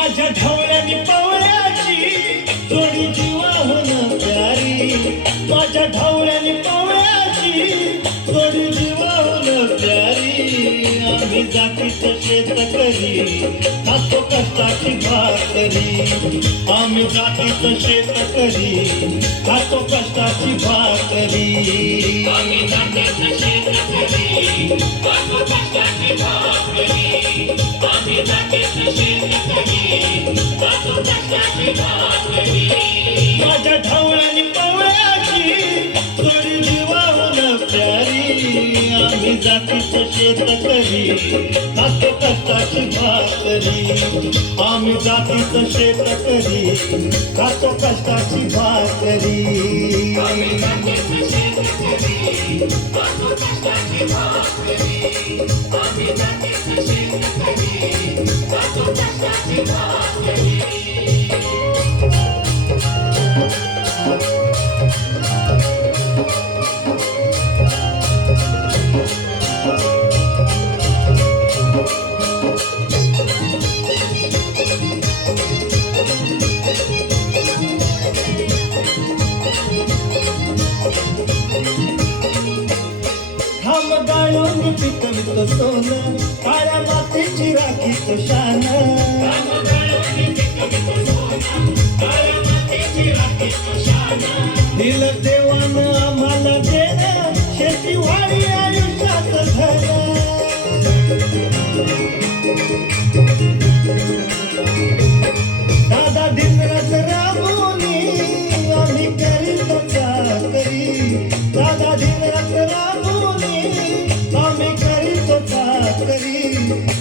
माझ्या ढवळ्यानी पवळ्याची जोडी जीवाहून प्यारी, माझ्या ढवळ्यानी पवळ्याची जोडी जीवाहून प्यारी. आम्ही जातीचं शेतकरी खातो कष्टाची भाकरी, आम्ही जातीचं शेतकरी खातो कष्टाची भाकरी. आम्ही जातीचं शेतकरी खातो कष्टाची भाकरी, आम्ही जातीचं शेतकरी खातो कष्टाची भाकरी. माझ्या ढवळ्यानी पवळ्याची जोडी जीवाहून प्यारी, आम्ही जातीचं शेतकरी खातो कष्टाची भाकरी, आम्ही जातीचं शेतकरी खातो कष्टाची भाकरी. आम्ही जातीचं शेतकरी खातो कष्टाची भाकरी, आम्ही जातीचं शेतकरी खातो कष्टाची भाकरी. घाम गाळून पिकवितो सोनं, काळ्या मातीची राखीतो शान. दिलं देवानं आम्हाला देणं, शेतीवाडी आयुष्यात धन. दादा दिनरात राबवली आम्ही करीतो चाकरी, दादा दिनरात राबवली आम्ही करीतो चाकरी.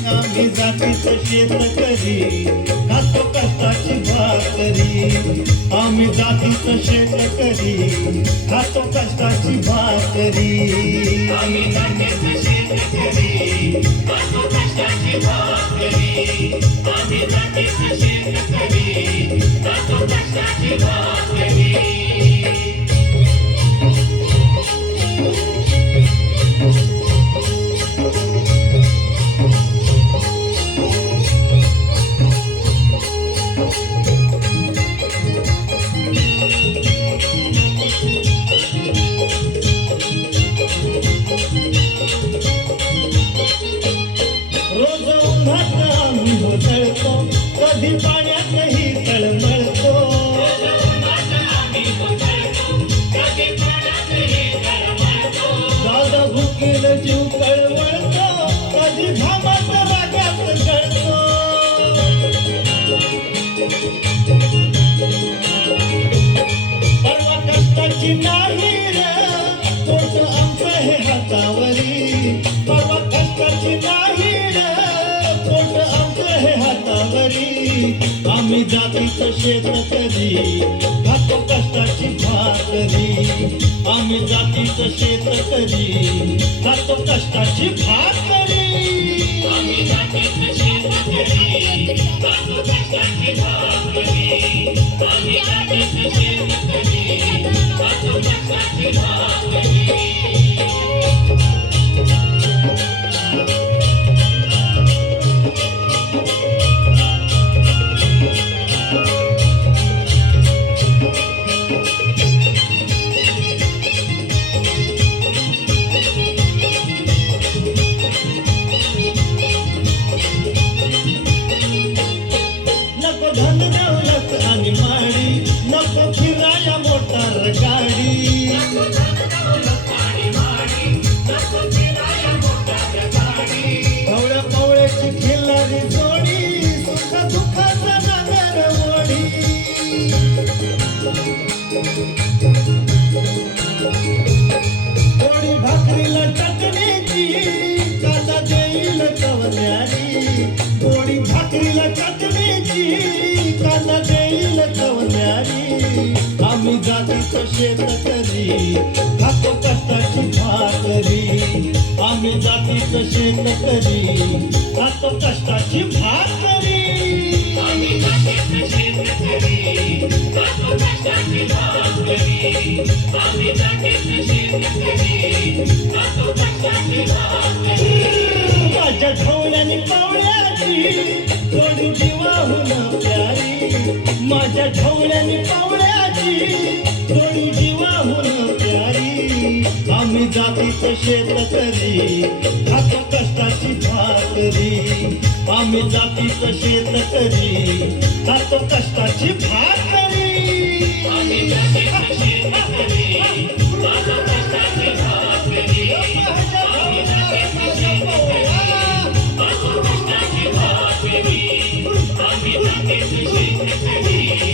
आम्ही जातीचं शेतकरी खातो कष्टाची भाकरी, आम्ही जातीचं शेतकरी खातो कष्टाची भाकरी. आम्ही जातीचं शेतकरी खातो कष्टाची भाकरी, आम्ही जातीचं शेतकरी खातो कष्टाची भाकरी. रोज उन्हात आम्ही होतळतो, कधी पाण्यातही तळमळतो. दादा भुकेल जीव कळवळतो, कधी घामात रागात गळतो. परवा कष्टाची नाही रे पोट आमचं हे हातावरी, परवा कष्टाची नाही रे पोट आमचं हे हातावरी. आम्ही जातीचं शेतकरी खातो कष्टाची भाकरी, आम्ही जातीचं शेतकरी खातो कष्टाची भाकरी. आम्ही जातीचं शेतकरी खातो कष्टाची भाकरी, आम्ही जातीचं शेतकरी खातो कष्टाची भाकरी. नको धन दौलत आणि माडी, नको फिराया मोटार गाडी. ढवळ्या पवळ्याची खिल्लारी जोडी, सुख दुःखाचा नागर वडी. पोळी भाकरीला चटणीची कांदा देईल कवल्यारी, पोळी भाकरीला चटणीची कांदा देईल कवल्यारी. आम्ही जातीचं शेतकरी खातो कष्टाची भाकरी, आम्ही जातीचं शेतकरी खातो कष्टाची भाकरी. आम्ही जातीचं शेतकरी खातो कष्टाची भाकरी, आम्ही जातीचं शेतकरी खातो कष्टाची भाकरी. माझ्या ढवळ्यानी पवळ्याची जोडू जीवाहून प्यारी माझ्या ढवळ्यानी पावळ्याची जोडू जीवाहून प्यारी आम्ही जातीच शेतकरी खातो कष्टाची भाकरी आम्ही जातीच शेतकरी खातो कष्टाची भाकरी आम्ही जातीचे शेतकरी खातो कष्टाची भाकरी आम्ही जातीचे शेतकरी खातो कष्टाची भाकरी आम्ही जातीचे शेतकरी